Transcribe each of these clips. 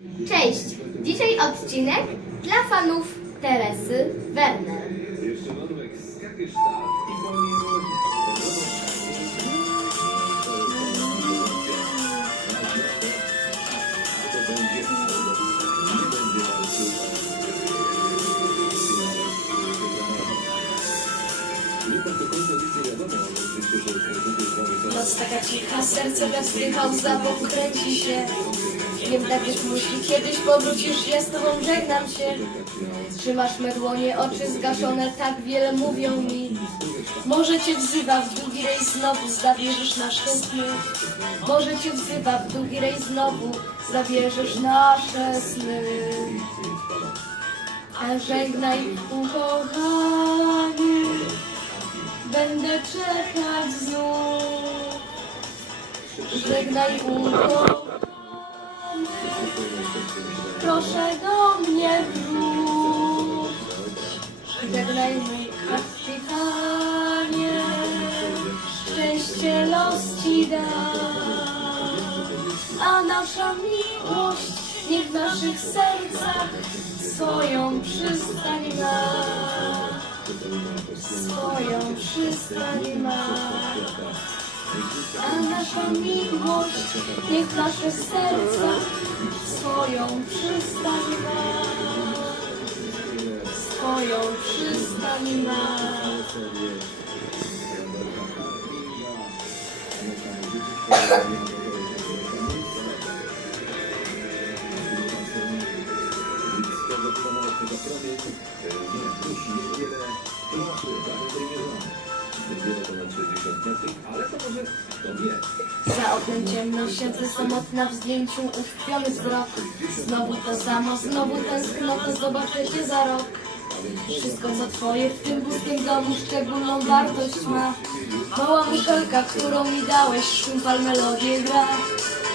Cześć! Dzisiaj odcinek dla fanów Teresy Werner. Noc taka cicha, serce westrychał, zapał kręci się. Tak już musi, kiedyś powrócisz, ja z tobą żegnam się. Trzymasz me dłonie, oczy zgaszone, tak wiele mówią mi. Może cię wzywa w długi rejs znowu, zabierzesz nasze sny. Może cię wzywa w długi rejs znowu, zabierzesz nasze sny. A żegnaj, ukochany, będę czekać znów. Żegnaj ukochany, proszę do mnie wróć. Żegnaj mój kapitanie, szczęście los ci da. A nasza miłość niech w naszych sercach swoją przystań ma. Swoją przystań ma. A nasza miłość niech w naszych sercach swoją przystań ma. Swoją przystań ma. ale to może to wie. Za oknem ciemno siedzę samotna w zdjęciu, utkwiony wzrok. Znowu to samo, znowu tęsknota, zobaczę cię za rok. Wszystko co twoje w tym pustym domu szczególną wartość ma. Mała muszelka, którą mi dałeś, szumfal melodię gra.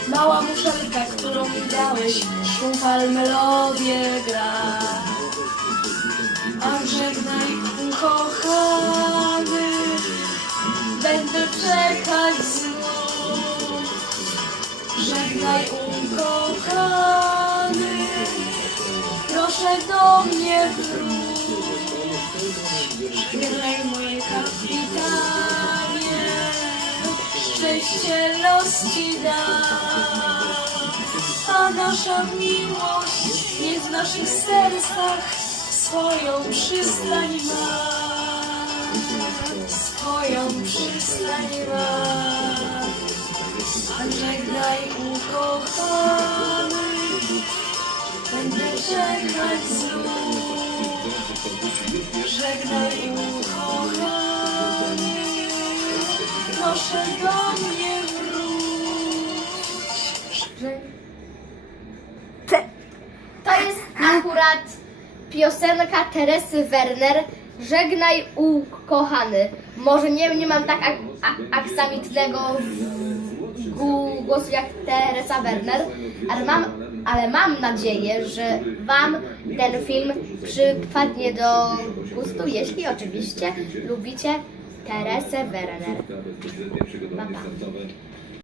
Mała muszelka, którą mi dałeś, szumfal melodię gra. A żegnaj ukochany, będę czekać znów. Żegnaj ukochany, proszę do mnie wróć. Żegnaj mój kapitanie, szczęście los ci da. A nasza miłość niech w naszych sercach swoją przystań ma. Swoją przystań ma. Żegnaj ukochany, będę czekać znów. Żegnaj ukochany, proszę do mnie wróć. To jest akurat piosenka Teresy Werner Żegnaj ukochany. Może nie, nie mam tak ak, aksamitnego głosu jak Teresa Werner, ale mam, ale mam nadzieję, że Wam ten film przypadnie do gustu, jeśli oczywiście lubicie Teresę Werner. Pa, pa.